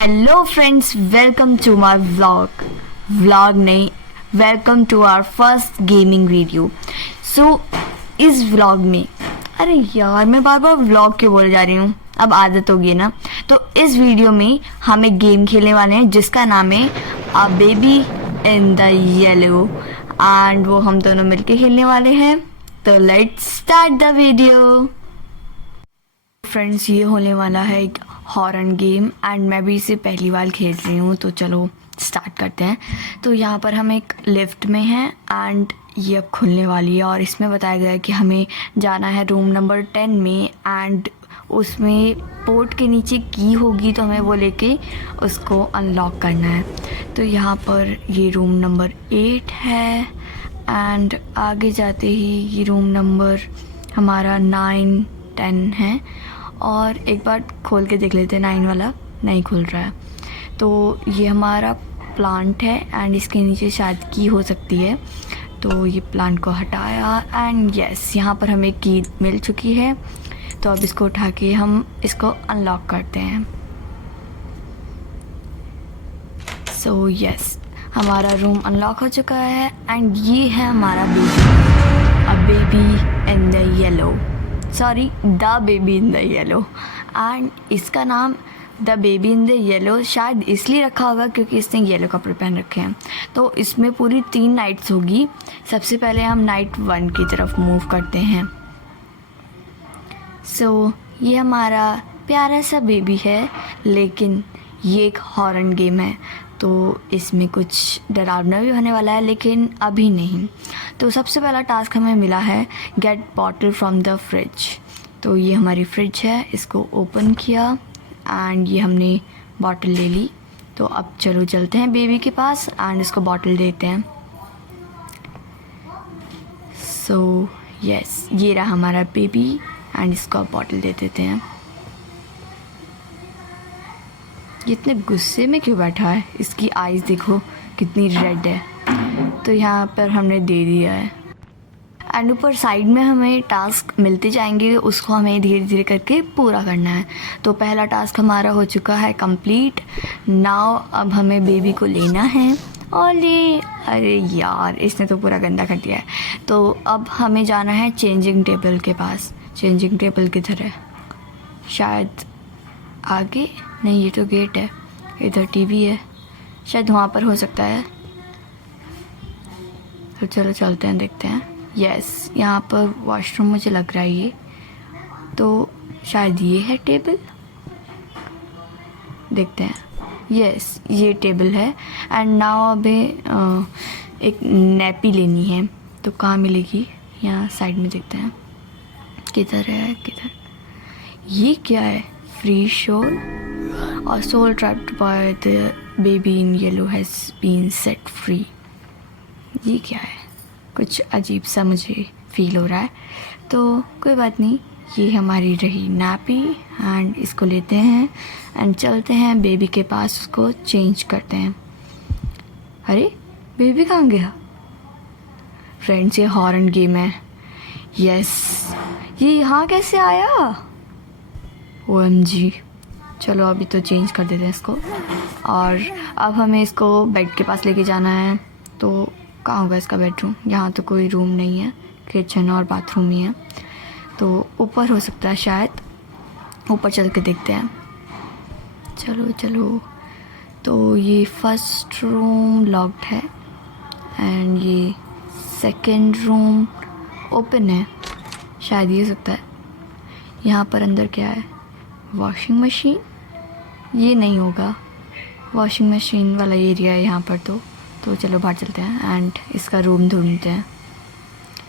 Hello friends, welcome to my vlog नहीं, welcome to our first gaming video. So इस vlog में, अरे यार मैं बार बार व्लॉग क्यों बोल जा रही हूँ, अब आदत होगी ना। तो इस वीडियो में हम एक गेम खेलने वाले हैं जिसका नाम है a baby in the yellow, and वो हम दोनों मिलके खेलने वाले हैं। तो let's start the video. Friends, ये होने वाला है एक हॉरर गेम एंड मैं भी इसे पहली बार खेल रही हूँ, तो चलो स्टार्ट करते हैं। तो यहाँ पर हम एक लिफ्ट में हैं एंड ये अब खुलने वाली है और इसमें बताया गया है कि हमें जाना है रूम नंबर 10 में, एंड उसमें पोर्ट के नीचे की होगी तो हमें वो लेके उसको अनलॉक करना है। तो यहाँ पर ये रूम नंबर 8 है एंड आगे जाते ही ये रूम नंबर हमारा 9 10 है। और एक बार खोल के देख लेते हैं, 9 वाला नहीं खुल रहा है। तो ये हमारा प्लांट है एंड इसके नीचे शायद की हो सकती है, तो ये प्लांट को हटाया एंड यस, यहाँ पर हमें की मिल चुकी है। तो अब इसको उठा के हम इसको अनलॉक करते हैं। सो यस, हमारा रूम अनलॉक हो चुका है एंड ये है हमारा baby, a baby in the yellow, sorry the baby in the yellow. And इसका नाम the baby in the yellow शायद इसलिए रखा होगा क्योंकि इसने येलो कपड़े पहन रखे हैं। तो इसमें पूरी 3 नाइट्स होगी। सबसे पहले हम नाइट 1 की तरफ मूव करते हैं। सो ये हमारा प्यारा सा बेबी है, लेकिन ये एक हॉरर गेम है तो इसमें कुछ डरावना भी होने वाला है, लेकिन अभी नहीं। तो सबसे पहला टास्क हमें मिला है get bottle from the fridge. तो ये हमारी फ्रिज है, इसको ओपन किया एंड ये हमने बॉटल ले ली। तो अब चलो चलते हैं बेबी के पास एंड इसको बॉटल देते हैं। सो यस, ये रहा हमारा बेबी एंड इसको अब बॉटल दे देते हैं। ये इतने गुस्से में क्यों बैठा है, इसकी आईज़ देखो कितनी रेड है। तो यहाँ पर हमने दे दिया है एंड ऊपर साइड में हमें टास्क मिलते जाएंगे, उसको हमें धीरे धीरे करके पूरा करना है। तो पहला टास्क हमारा हो चुका है कंप्लीट। नाउ अब हमें बेबी को लेना है और ले, अरे यार इसने तो पूरा गंदा कर दिया है। तो अब हमें जाना है चेंजिंग टेबल के पास। चेंजिंग टेबल किधर है, शायद आगे नहीं, ये तो गेट है, इधर टीवी है, शायद वहाँ पर हो सकता है। तो चलो चलते हैं, देखते हैं। यस, यहाँ पर वॉशरूम मुझे लग रहा है ये, तो शायद ये है टेबल, देखते हैं। यस, ये टेबल है एंड नाउ अभी एक नैपी लेनी है, तो कहाँ मिलेगी, यहाँ साइड में देखते हैं किधर है किधर। ये क्या है, फ्री शोल और soul trapped by the baby in yellow has been set free. ये क्या है, कुछ अजीब सा मुझे फील हो रहा है, तो कोई बात नहीं। ये हमारी रही नैपी एंड इसको लेते हैं एंड चलते हैं बेबी के पास, उसको चेंज करते हैं। अरे बेबी कहाँ गया? फ्रेंड्स, ये हॉरर गेम है। यस, ये यहाँ कैसे आया? OMG, चलो अभी तो चेंज कर देते हैं इसको। और अब हमें इसको बेड के पास लेके जाना है। तो कहाँ होगा इसका बेडरूम? यहाँ तो कोई रूम नहीं है, किचन और बाथरूम ही है, तो ऊपर हो सकता है शायद। ऊपर चल के देखते हैं, चलो चलो। तो ये फर्स्ट रूम लॉक्ड है एंड ये सेकंड रूम ओपन है, शायद ये हो सकता है। यहाँ पर अंदर क्या है, वॉशिंग मशीन? ये नहीं होगा, वॉशिंग मशीन वाला एरिया है यहाँ पर। तो चलो बाहर चलते हैं एंड इसका रूम ढूंढते हैं।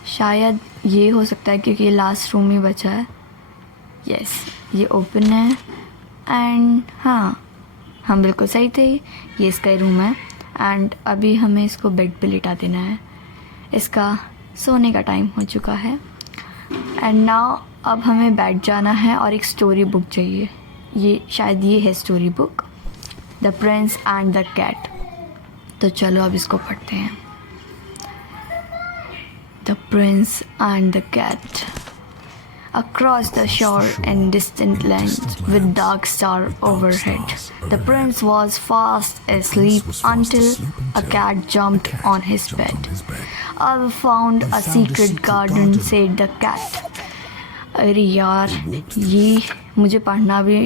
शायद ये हो सकता है क्योंकि ये लास्ट रूम ही बचा है। यस, ये ओपन है एंड हाँ, हम बिल्कुल सही थे, ये इसका ही रूम है एंड अभी हमें इसको बेड पे लिटा देना है। इसका सोने का टाइम हो चुका है एंड नाउ अब हमें बैठ जाना है और एक स्टोरी बुक चाहिए। ये शायद ये है story book, the prince and the cat. तो चलो अब इसको पढ़ते हैं। The prince and the cat. across the shore in distant lands with dark star overhead. The prince was fast asleep until a cat jumped on his bed. "I've found a secret garden," said the cat. अरे यार, ये मुझे पढ़ना भी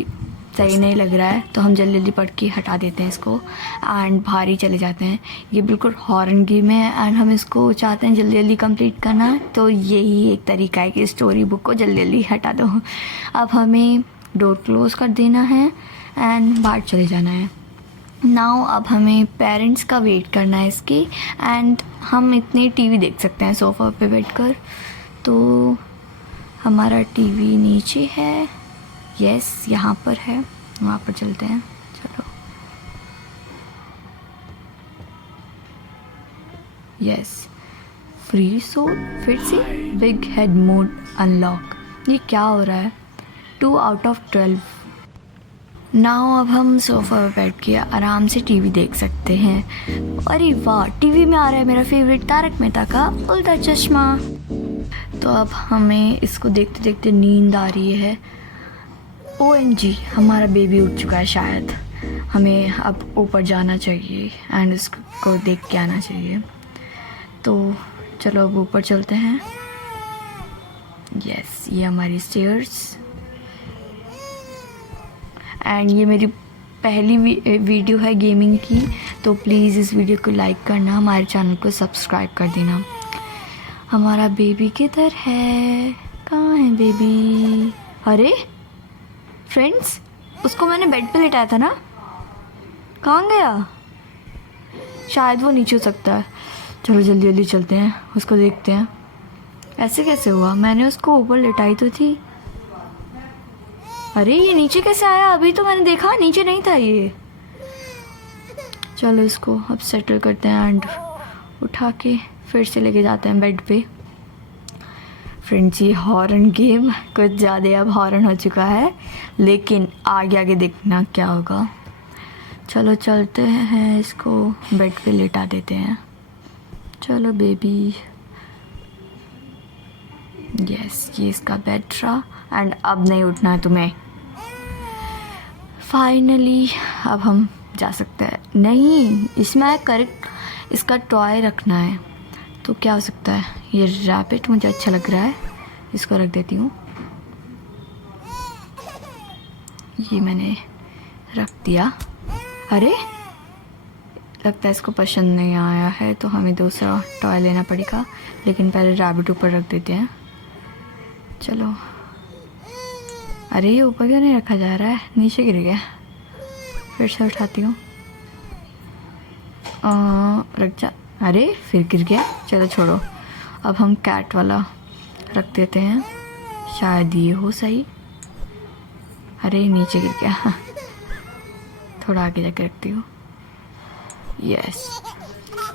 सही नहीं लग रहा है, तो हम जल्दी जल्दी पढ़ के हटा देते हैं इसको एंड बाहर ही चले जाते हैं। ये बिल्कुल हॉरर गेम है एंड हम इसको चाहते हैं जल्दी जल्दी कंप्लीट करना, तो यही एक तरीका है कि स्टोरी बुक को जल्दी जल्दी हटा दो। अब हमें डोर क्लोज कर देना है एंड बाहर चले जाना है। नाउ अब हमें पेरेंट्स का वेट करना है इसकी, एंड हम इतनी टीवी देख सकते हैं सोफ़ा पे बैठकर। तो हमारा टीवी नीचे है, यस यहाँ पर है, वहाँ पर चलते हैं। चलो, यस फ्री सोल, फिर से बिग हेड मोड अनलॉक। ये क्या हो रहा है? 2 out of 12। नाउ अब हम सोफ़ा पर बैठ के आराम से टीवी देख सकते हैं। अरे वाह, टीवी में आ रहा है मेरा फेवरेट तारक मेहता का उल्टा चश्मा। तो अब हमें इसको देखते देखते नींद आ रही है। OMG, हमारा बेबी उठ चुका है शायद। हमें अब ऊपर जाना चाहिए एंड इसको देख के आना चाहिए। तो चलो अब ऊपर चलते हैं। यस, ये हमारी स्टेयर्स एंड ये मेरी पहली वीडियो है गेमिंग की, तो प्लीज़ इस वीडियो को लाइक करना, हमारे चैनल को सब्सक्राइब कर देना। हमारा बेबी किधर है? कहाँ है बेबी? अरे फ्रेंड्स, उसको मैंने बेड पे लिटाया था ना, कहाँ गया? शायद वो नीचे हो सकता है। चलो जल्दी जल्दी चलते हैं, उसको देखते हैं। ऐसे कैसे हुआ? मैंने उसको ऊपर लिटाई तो थी। अरे ये नीचे कैसे आया? अभी तो मैंने देखा नीचे नहीं था ये। चलो इसको अब सेटल करते हैं एंड उठा के फिर से लेके जाते हैं बेड पे। फ्रेंड्स, ये हॉरर गेम कुछ ज़्यादा अब हॉरर हो चुका है, लेकिन आगे आगे देखना क्या होगा। चलो चलते हैं, इसको बेड पे लेटा देते हैं। चलो बेबी, यस ये इसका बेड रहा एंड अब नहीं उठना है तुम्हें। फाइनली अब हम जा सकते हैं। नहीं, इसमें करेक्ट इसका टॉय रखना है, तो क्या हो सकता है? ये रैबिट मुझे अच्छा लग रहा है, इसको रख देती हूँ। ये मैंने रख दिया। अरे लगता है इसको पसंद नहीं आया है, तो हमें दूसरा टॉय लेना पड़ेगा, लेकिन पहले रैबिट ऊपर रख देते हैं। चलो, अरे ये ऊपर क्यों नहीं रखा जा रहा है? नीचे गिर गया। फिर से उठाती हूँ। रख जा। अरे फिर गिर गया। चलो छोड़ो, अब हम कैट वाला रख देते हैं, शायद ये हो सही। अरे नीचे गिर गया। थोड़ा आगे जाके रखती हूँ। यस,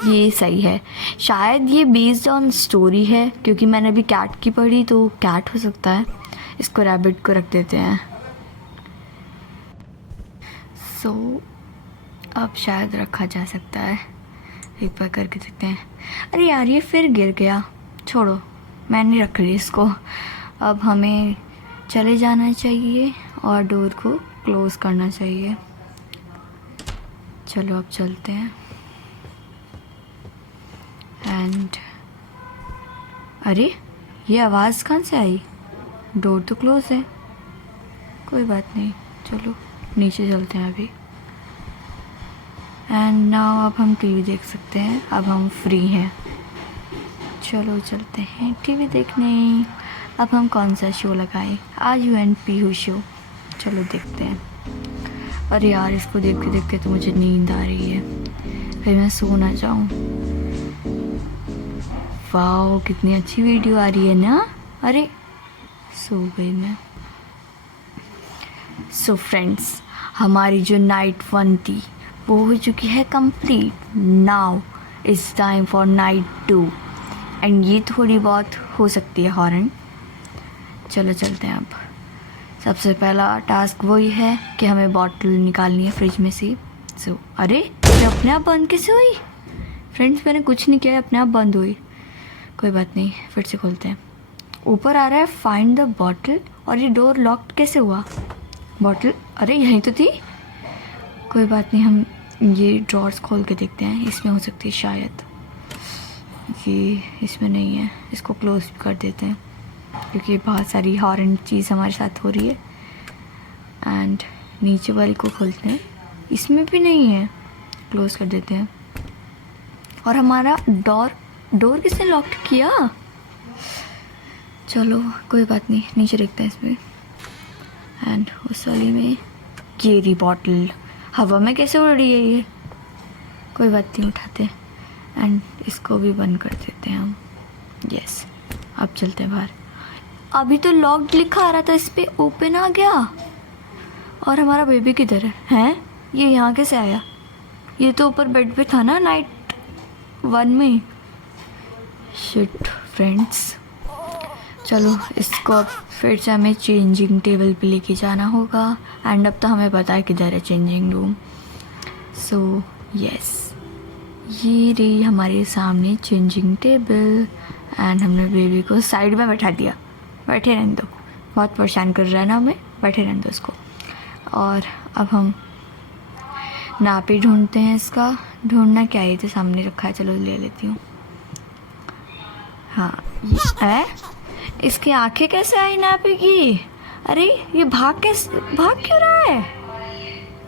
ये सही है। शायद ये बेस्ड ऑन स्टोरी है, क्योंकि मैंने अभी कैट की पढ़ी, तो कैट हो सकता है। इसको रैबिट को रख देते हैं। सो अब शायद रखा जा सकता है, एक बार करके देखते हैं। अरे यार ये फिर गिर गया। छोड़ो, मैं नहीं रख रही इसको। अब हमें चले जाना चाहिए और डोर को क्लोज़ करना चाहिए। चलो अब चलते हैं। एंड अरे ये आवाज़ कहाँ से आई? डोर तो क्लोज है। कोई बात नहीं, चलो नीचे चलते हैं अभी। एंड नाउ अब हम टीवी देख सकते हैं, अब हम फ्री हैं। चलो चलते हैं टीवी देखने। अब हम कौन सा शो लगाएं? आज यू एंड पीहू शो। चलो देखते हैं। अरे यार इसको देखते देखते तो मुझे नींद आ रही है, फिर मैं सो ना जाऊँ। वाओ कितनी अच्छी वीडियो आ रही है ना। अरे सो गई मैं। सो फ्रेंड्स, हमारी जो नाइट 1 थी वो हो चुकी है complete. Now it's time for night 2 and ये थोड़ी बहुत हो सकती है हॉरर। चलो चलते हैं। अब सबसे पहला टास्क वही है कि हमें बॉटल निकालनी है फ्रिज में से। सो अरे ये अपने आप बंद कैसे हुई? फ्रेंड्स मैंने कुछ नहीं किया, अपने आप बंद हुई। कोई बात नहीं, फिर से खोलते हैं। ऊपर आ रहा है फाइंड द बॉटल, और ये डोर लॉक्ड कैसे हुआ? बॉटल अरे यहीं तो थी। कोई बात नहीं, हम ये ड्रॉर्स खोल के देखते हैं, इसमें हो सकती है शायद। ये इसमें नहीं है, इसको क्लोज कर देते हैं क्योंकि बहुत सारी हॉरर चीज़ हमारे साथ हो रही है। एंड नीचे वाली को खोलते हैं, इसमें भी नहीं है, क्लोज कर देते हैं। और हमारा डोर किसने लॉक किया? चलो कोई बात नहीं, नीचे देखते हैं इसमें। एंड उस वाली में केरी बॉटल हवा में कैसे उड़ रही है ये? कोई बात नहीं, उठाते हैं एंड इसको भी बंद कर देते हैं हम। यस, अब चलते हैं बाहर। अभी तो लॉक्ड लिखा आ रहा था, इस पे ओपन आ गया। और हमारा बेबी किधर है? हैं? ये यहाँ कैसे आया? ये तो ऊपर बेड पे था ना नाइट 1 में। शिट फ्रेंड्स, चलो इसको अब फिर से हमें चेंजिंग टेबल पे लेके जाना होगा। एंड अब तो हमें पता है किधर है चेंजिंग रूम। सो यस, ये रही हमारे सामने चेंजिंग टेबल। एंड हमने बेबी को साइड में बैठा दिया। बैठे रहने दो, बहुत परेशान कर रहा है ना हमें, बैठे रहने दो इसको। और अब हम नापी ढूंढते हैं इसका। ढूंढना क्या है, तो सामने रखा है, चलो ले लेती हूँ। हाँ ये है। इसकी आंखें कैसे आई नापी की? अरे ये भाग क्यों रहा है?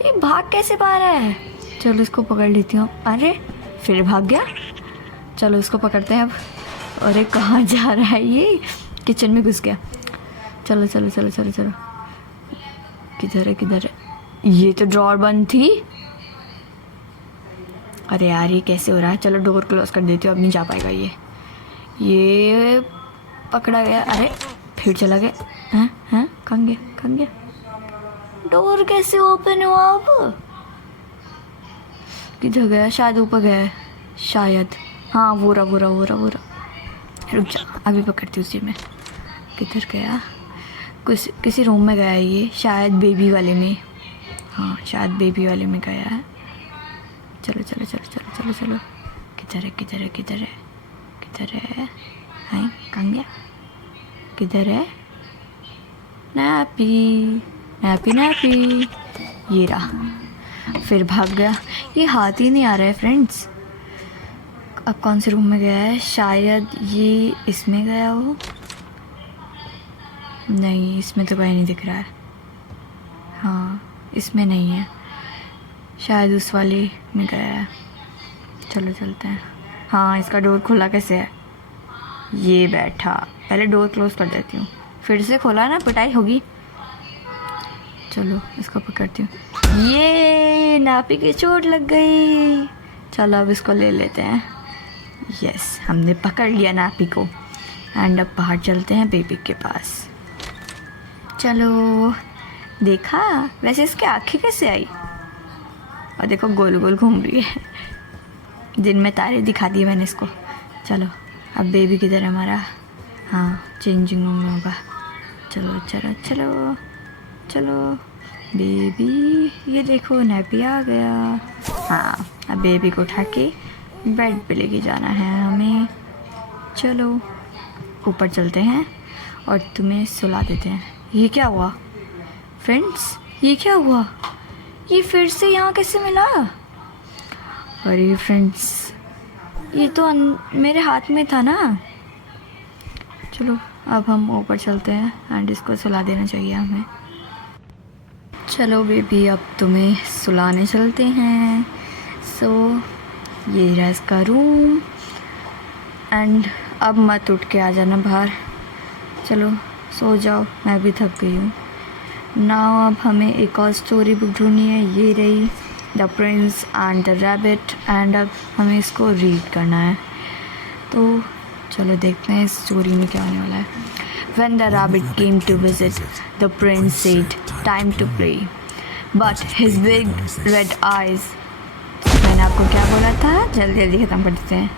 ये भाग कैसे पा रहा है? चलो इसको पकड़ लेती हूँ। अरे फिर भाग गया। चलो इसको पकड़ते हैं अब। अरे कहाँ जा रहा है ये? किचन में घुस गया। चलो चलो चलो चलो चलो, किधर है? ये तो ड्रॉर बंद थी। अरे यार ये कैसे हो रहा है? चलो डोर क्लोज कर देती हूँ, अब नहीं जा पाएगा ये पकड़ा गया। अरे फिर चला गया। हैं कहाँ गया? डोर कैसे ओपन हुआ अब? किधर गया? शायद ऊपर गया है शायद। हाँ वो रहा। रुक जा, अभी पकड़ती हूँ उसी में। किधर गया? किसी रूम में गया है ये, शायद बेबी वाले में। हाँ शायद बेबी वाले में गया है। चलो किधर है? हैं कहाँ गया? किधर है? नैपी। ये रहा। फिर भाग गया। ये हाथ ही नहीं आ रहा है फ्रेंड्स। अब कौन से रूम में गया है? शायद ये इसमें गया हो। नहीं, इसमें तो कहीं नहीं दिख रहा है। हाँ इसमें नहीं है, शायद उस वाली में गया है। चलो चलते हैं। हाँ इसका डोर खुला कैसे है? ये बैठा। पहले डोर क्लोज कर देती हूँ, फिर से खोला ना पिटाई होगी। चलो इसको पकड़ती हूँ। ये नापी की चोट लग गई। चलो अब इसको ले लेते हैं। यस, हमने पकड़ लिया नापी को। एंड अब बाहर चलते हैं बेबी के पास। चलो, देखा? वैसे इसकी आँखें कैसे आई? और देखो गोल गोल घूम रही है। दिन में तारे दिखा दिए मैंने इसको। चलो अब बेबी किधर है हमारा? हाँ चेंजिंग रूम में होगा। चलो चलो चलो चलो बेबी, ये देखो नैपी आ गया। हाँ अब बेबी को उठा के बेड पे लेके जाना है हमें। चलो ऊपर चलते हैं और तुम्हें सुला देते हैं। ये क्या हुआ फ्रेंड्स? ये क्या हुआ? ये फिर से यहाँ कैसे मिला? अरे फ्रेंड्स, ये तो मेरे हाथ में था ना। चलो अब हम ऊपर चलते हैं एंड इसको सुला देना चाहिए हमें। चलो बेबी, अब तुम्हें सुलाने चलते हैं। सो ये रहा इसका रूम। एंड अब मत उठ के आ जाना बाहर। चलो सो जाओ, मैं भी थक गई हूँ। नाउ अब हमें एक और स्टोरी बुक ढूंढनी है। ये रही, the prince and the rabbit. And अब हमें इसको रीड करना है। तो चलो देखते हैं इस स्टोरी में क्या होने वाला है। When the rabbit came to visit, the prince said, "Time to play." But his big red eyes. मैंने आपको क्या बोला था? जल्दी जल्दी ख़त्म कर देते हैं।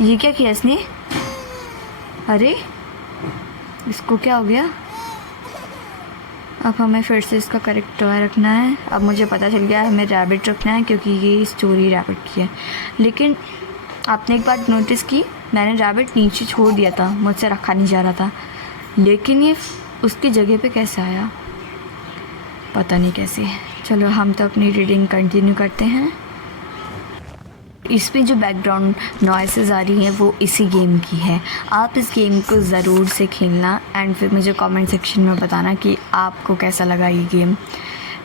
ये क्या किया इसने? अरे इसको क्या हो गया? अब हमें फिर से इसका करेक्ट टॉय रखना है। अब मुझे पता चल गया हमें रैबिट रखना है क्योंकि ये स्टोरी रैबिट की है। लेकिन आपने एक बात नोटिस की, मैंने रैबिट नीचे छोड़ दिया था, मुझसे रखा नहीं जा रहा था। लेकिन ये उसकी जगह पे कैसे आया पता नहीं कैसे। चलो हम तो अपनी रीडिंग कंटिन्यू करते हैं। इसमें जो बैकग्राउंड नॉइसेस आ रही हैं वो इसी गेम की है। आप इस गेम को ज़रूर से खेलना एंड फिर मुझे कमेंट सेक्शन में बताना कि आपको कैसा लगा ये गेम।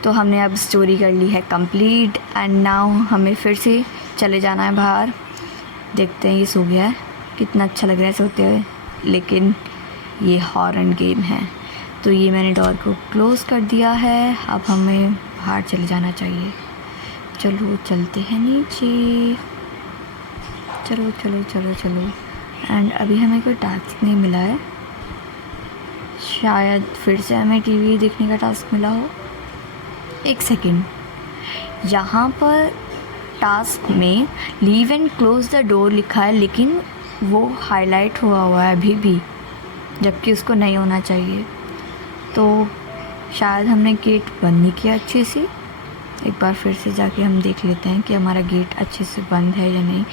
तो हमने अब स्टोरी कर ली है कंप्लीट एंड नाउ हमें फिर से चले जाना है बाहर। देखते हैं ये सो गया है, कितना अच्छा लग रहा है सोते हुए, लेकिन ये हॉरर गेम है। तो ये मैंने डोर को क्लोज़ कर दिया है। अब हमें बाहर चले जाना चाहिए। चलो चलते हैं नीचे, चलो चलो चलो चलो। एंड अभी हमें कोई टास्क नहीं मिला है, शायद फिर से हमें टीवी देखने का टास्क मिला हो। एक सेकेंड, यहाँ पर टास्क में leave and close the door लिखा है, लेकिन वो हाईलाइट हुआ है अभी भी, जबकि उसको नहीं होना चाहिए। तो शायद हमने गेट बंद नहीं किया अच्छे से। एक बार फिर से जाके हम देख लेते हैं कि हमारा गेट अच्छे से बंद है या नहीं,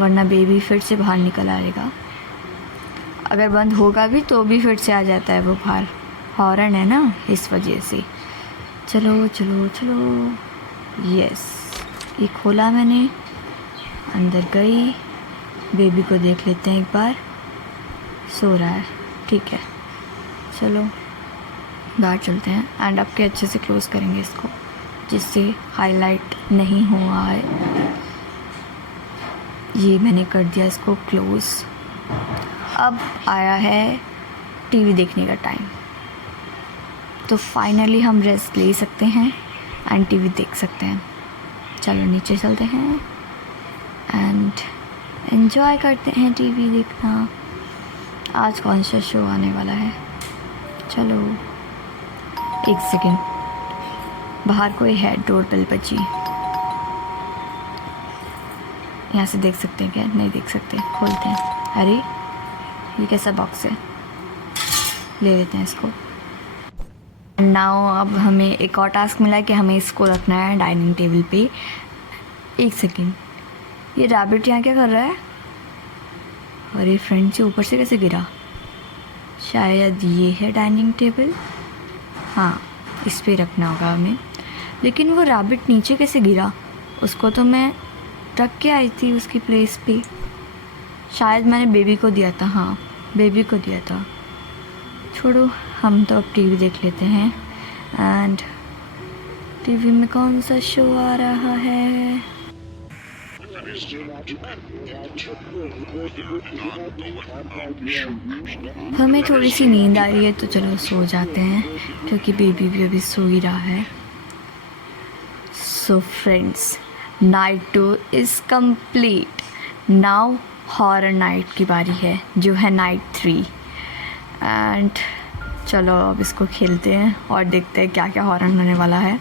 वरना बेबी फिर से बाहर निकल आएगा। अगर बंद होगा भी तो भी फिर से आ जाता है वो बाहर, हॉरर है ना, इस वजह से। चलो चलो चलो, यस ये खोला मैंने, अंदर गई। बेबी को देख लेते हैं एक बार, सो रहा है, ठीक है। चलो बाहर चलते हैं एंड अब के अच्छे से क्लोज़ करेंगे इसको, जिससे हाईलाइट नहीं हुआ है। ये मैंने कर दिया इसको क्लोज़। अब आया है टीवी देखने का टाइम, तो फाइनली हम रेस्ट ले सकते हैं एंड टीवी देख सकते हैं। चलो नीचे चलते हैं एंड एंजॉय करते हैं टीवी देखना। आज कौन सा शो आने वाला है? चलो एक सेकेंड, बाहर कोई है, डोर बेल बजी। यहाँ से देख सकते हैं क्या? नहीं देख सकते, खोलते हैं। अरे ये कैसा बॉक्स है, ले लेते हैं इसको। नाउ अब हमें एक और टास्क मिला है कि हमें इसको रखना है डाइनिंग टेबल पे। एक सेकेंड, ये रैबिट यहाँ क्या कर रहा है? अरे फ्रेंड से ऊपर से कैसे गिरा? शायद ये है डाइनिंग टेबल, हाँ इस पे रखना होगा हमें। लेकिन वो रैबिट नीचे कैसे गिरा? उसको तो मैं रख के आई थी उसकी प्लेस पे। शायद मैंने बेबी को दिया था, हाँ बेबी को दिया था। छोड़ो, हम तो अब टीवी देख लेते हैं। एंड टीवी में कौन सा शो आ रहा है? हमें थोड़ी सी नींद आ रही है तो चलो सो जाते हैं, क्योंकि बेबी भी अभी सो ही रहा है। So friends, night 2 is complete. Now horror night की बारी है, जो है नाइट 3। एंड चलो अब इसको खेलते हैं और देखते हैं क्या क्या हॉरर होने वाला है।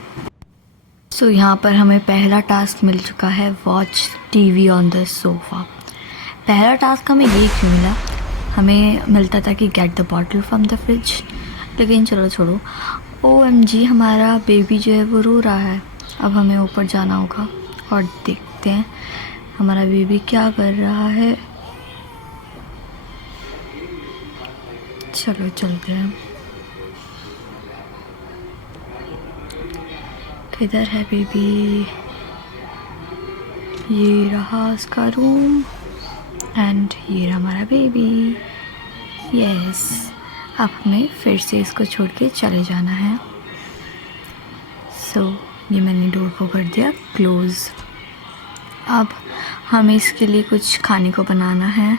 सो यहाँ पर हमें पहला टास्क मिल चुका है, watch TV on the sofa. पहला टास्क हमें ये क्यों मिला? हमें मिलता था कि get the bottle from the fridge, लेकिन चलो छोड़ो। OMG, हमारा बेबी जो है वो रो रहा है। अब हमें ऊपर जाना होगा और देखते हैं हमारा बेबी क्या कर रहा है। चलो चलते हैं। किधर है बेबी? ये रहा उसका रूम एंड ये रहा हमारा बेबी। यस, अब हमें फिर से इसको छोड़ के चले जाना है। सो ये मैंने डोर को कर दिया क्लोज़। अब हमें इसके लिए कुछ खाने को बनाना है,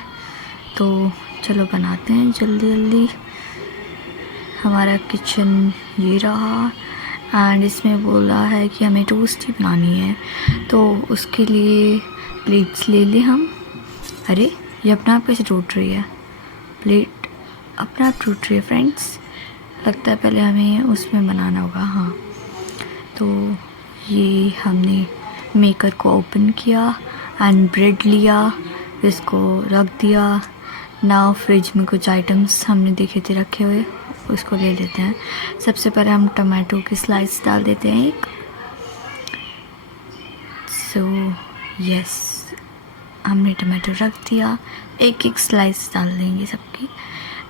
तो चलो बनाते हैं जल्दी जल्दी। हमारा किचन ये रहा एंड इसमें बोला है कि हमें टोस्ट ही बनानी है, तो उसके लिए प्लेट्स ले लें हम। अरे ये अपना आप कैसे टूट रही है? प्लेट अपना आप टूट रही है फ्रेंड्स। लगता है पहले हमें उसमें बनाना होगा। हाँ, तो ये हमने मेकर को ओपन किया एंड ब्रेड लिया, इसको रख दिया। नाउ फ्रिज में कुछ आइटम्स हमने देखे थे रखे हुए, उसको ले लेते हैं। सबसे पहले हम टमाटो की स्लाइस डाल देते हैं एक। सो यस, हमने टमाटो रख दिया, एक एक स्लाइस डाल देंगे सबकी।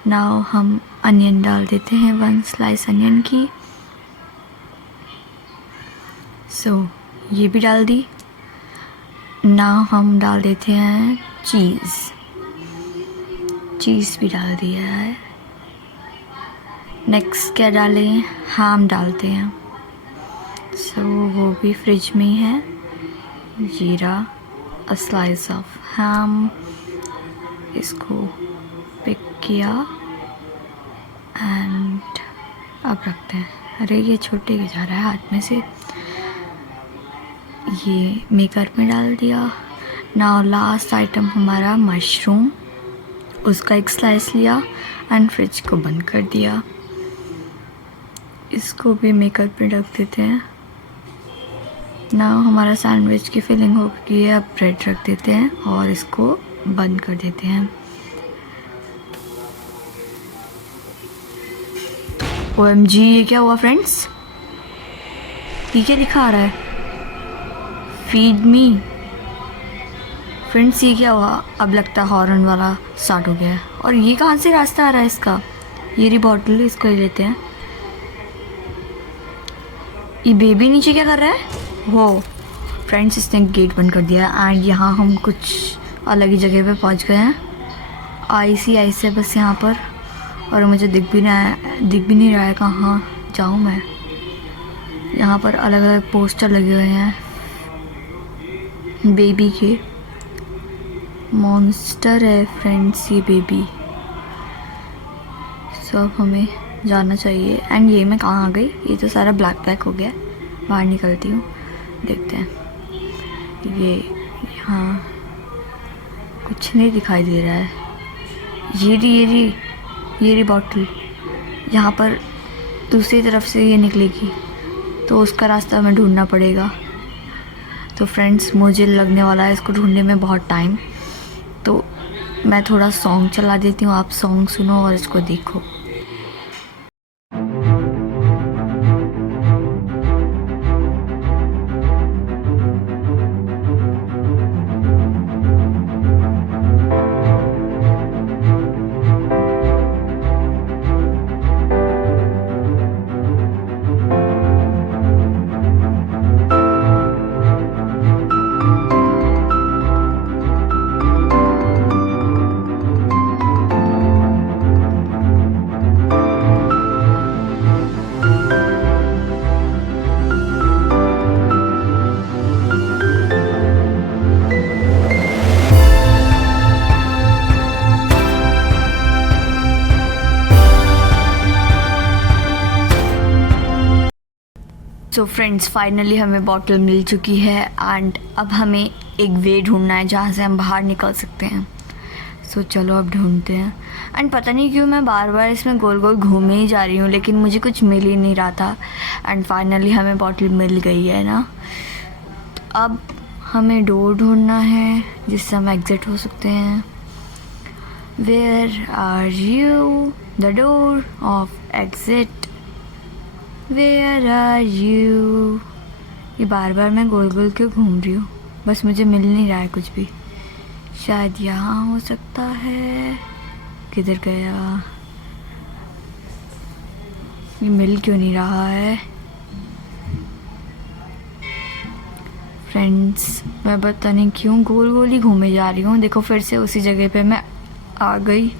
नाउ हम अनियन डाल देते हैं, 1 स्लाइस अनियन की। सो ये भी डाल दी। नाउ हम डाल देते हैं चीज़ भी डाल दिया है। नेक्स्ट क्या डालें, हैम डालते हैं। सो वो भी फ्रिज में ही है। जीरा, अ स्लाइस ऑफ हैम, इसको पिक किया एंड अब रखते हैं। अरे ये छोटे के जा रहा है हाथ में से। ये मेकर में डाल दिया। नाउ लास्ट आइटम हमारा मशरूम, उसका एक स्लाइस लिया एंड फ्रिज को बंद कर दिया। इसको भी मेकर पे रख देते हैं। नाउ हमारा सैंडविच की फिलिंग हो गई है। अब ब्रेड रख देते हैं और इसको बंद कर देते हैं। OMG, ये क्या हुआ फ्रेंड्स? ये क्या दिखा रहा है? Feed me. फ्रेंड्स ये क्या हुआ? अब लगता है हॉर्न वाला स्टार्ट हो गया है। और ये कहाँ से रास्ता आ रहा है इसका? ये रही बॉटल, इसको ले लेते हैं। ये बेबी नीचे क्या कर रहा है? वो फ्रेंड्स इसने गेट बंद कर दिया एंड यहाँ हम कुछ अलग ही जगह पे पहुँच गए हैं। आइस है बस यहाँ पर, और मुझे दिख भी नहीं रहा है कहाँ जाऊँ मैं। यहाँ पर अलग अलग पोस्टर लगे हुए हैं बेबी के। मॉन्स्टर है फ्रेंड्स ये बेबी। सब हमें जाना चाहिए। एंड ये मैं कहाँ आ गई? ये तो सारा ब्लैक हो गया। बाहर निकलती हूँ, देखते हैं। ये यहाँ कुछ नहीं दिखाई दे रहा है। ये रही बॉटल। यहाँ पर दूसरी तरफ से ये निकलेगी तो उसका रास्ता हमें ढूंढना पड़ेगा। तो फ्रेंड्स मुझे लगने वाला है इसको ढूंढने में बहुत टाइम, तो मैं थोड़ा सॉन्ग चला देती हूँ। आप सॉन्ग सुनो और इसको देखो। सो फ्रेंड्स फाइनली हमें बॉटल मिल चुकी है एंड अब हमें एक वे ढूंढना है जहाँ से हम बाहर निकल सकते हैं। सो चलो अब ढूंढते हैं। एंड पता नहीं क्यों मैं बार बार इसमें गोल गोल घूमे ही जा रही हूँ, लेकिन मुझे कुछ मिल ही नहीं रहा था। एंड फाइनली हमें बॉटल मिल गई है ना। अब हमें डोर ढूंढना है जिससे हम एग्जिट हो सकते हैं। Where are you? The door of exit. Where are you? ये बार बार मैं गोल गोल क्यों घूम रही हूँ? बस मुझे मिल नहीं रहा है कुछ भी। शायद यहाँ हो सकता है। किधर गया? ये मिल क्यों नहीं रहा है? फ्रेंड्स मैं पता नहीं क्यों गोल गोल ही घूमे जा रही हूँ। देखो फिर से उसी जगह पे मैं आ गई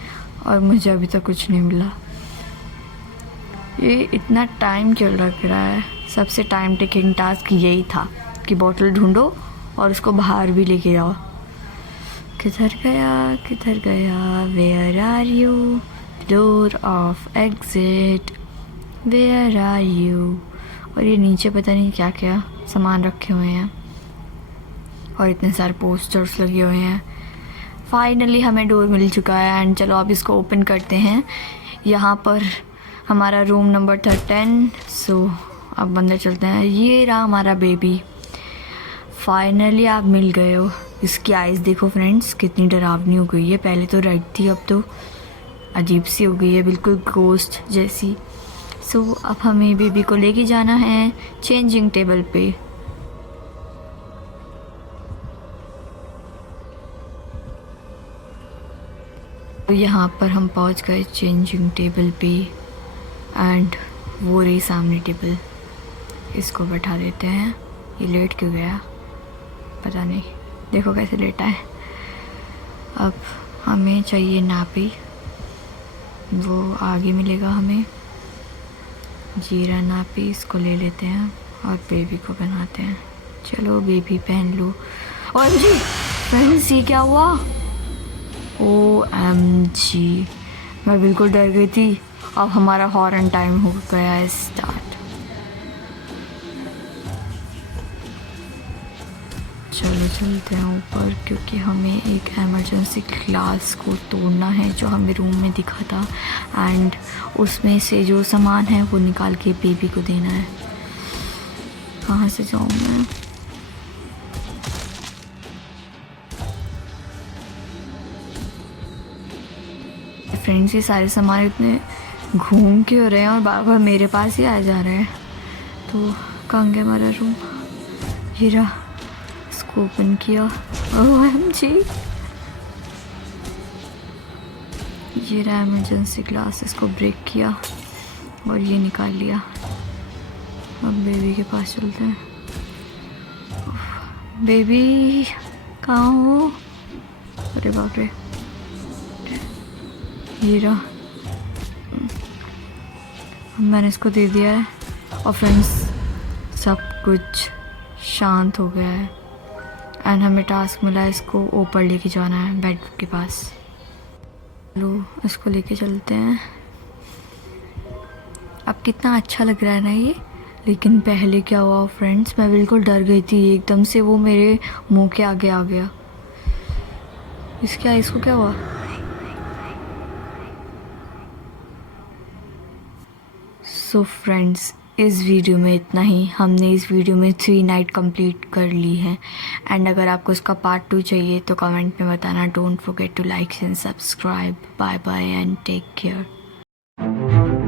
और मुझे अभी तक कुछ नहीं मिला। ये इतना टाइम क्यों लग रहा है? सबसे टाइम टेकिंग टास्क यही था कि बोतल ढूंढो और उसको बाहर भी लेके जाओ। किधर गया? Where are you? Door of exit. Where are you? और ये नीचे पता नहीं क्या क्या सामान रखे हुए हैं और इतने सारे पोस्टर्स लगे हुए हैं। फाइनली हमें डोर मिल चुका है एंड चलो अब इसको ओपन करते हैं। यहाँ पर हमारा रूम नंबर 10। सो अब अंदर चलते हैं। ये रहा हमारा बेबी। फाइनली आप मिल गए हो। इसकी आइज़ देखो फ्रेंड्स कितनी डरावनी हो गई है। पहले तो रेड थी, अब तो अजीब सी हो गई है, बिल्कुल गोस्ट जैसी। सो अब हमें बेबी को लेके जाना है चेंजिंग टेबल पे। तो यहाँ पर हम पहुँच गए चेंजिंग टेबल पे एंड वो रही सामने टेबल। इसको बैठा देते हैं। ये लेट क्यों गया पता नहीं, देखो कैसे लेटा है। अब हमें चाहिए नापी, वो आगे मिलेगा हमें। जीरा नापी, इसको ले लेते हैं और बेबी को पहनाते हैं। चलो बेबी पहन लो। और जी फ्रेंड्स ये क्या हुआ? OMG, मैं बिल्कुल डर गई थी। अब हमारा हॉर्न टाइम हो गया है स्टार्ट। चलो चलते हैं ऊपर, क्योंकि हमें एक इमरजेंसी ग्लास को तोड़ना है जो हमें रूम में दिखा था एंड उसमें से जो सामान है वो निकाल के बेबी को देना है। कहाँ से जाऊँ मैं? फ्रेंड्स ये सारे सामान इतने घूम क्यों रहे हैं और बार बार मेरे पास ही आ जा रहे हैं। तो कहाँ गया हमारा रूम? ये रहा। इसको ओपन किया। OMG, ये रहा इमरजेंसी ग्लास। इसको ब्रेक किया और ये निकाल लिया। अब बेबी के पास चलते हैं। बेबी कहाँ हो? अरे बाप रे, ये रहा। मैंने इसको दे दिया है और फ्रेंड्स सब कुछ शांत हो गया है एंड हमें टास्क मिला है इसको ऊपर लेके जाना है बेड के पास। लो इसको लेके चलते हैं। अब कितना अच्छा लग रहा है ना ये। लेकिन पहले क्या हुआ फ्रेंड्स, मैं बिल्कुल डर गई थी। एकदम से वो मेरे मुंह के आगे आ गया। इसको क्या हुआ? सो फ्रेंड्स इस वीडियो में इतना ही। हमने इस वीडियो में 3 नाइट कंप्लीट कर ली है एंड अगर आपको इसका पार्ट 2 चाहिए तो कमेंट में बताना। Don't forget to like and subscribe. Bye bye and take care.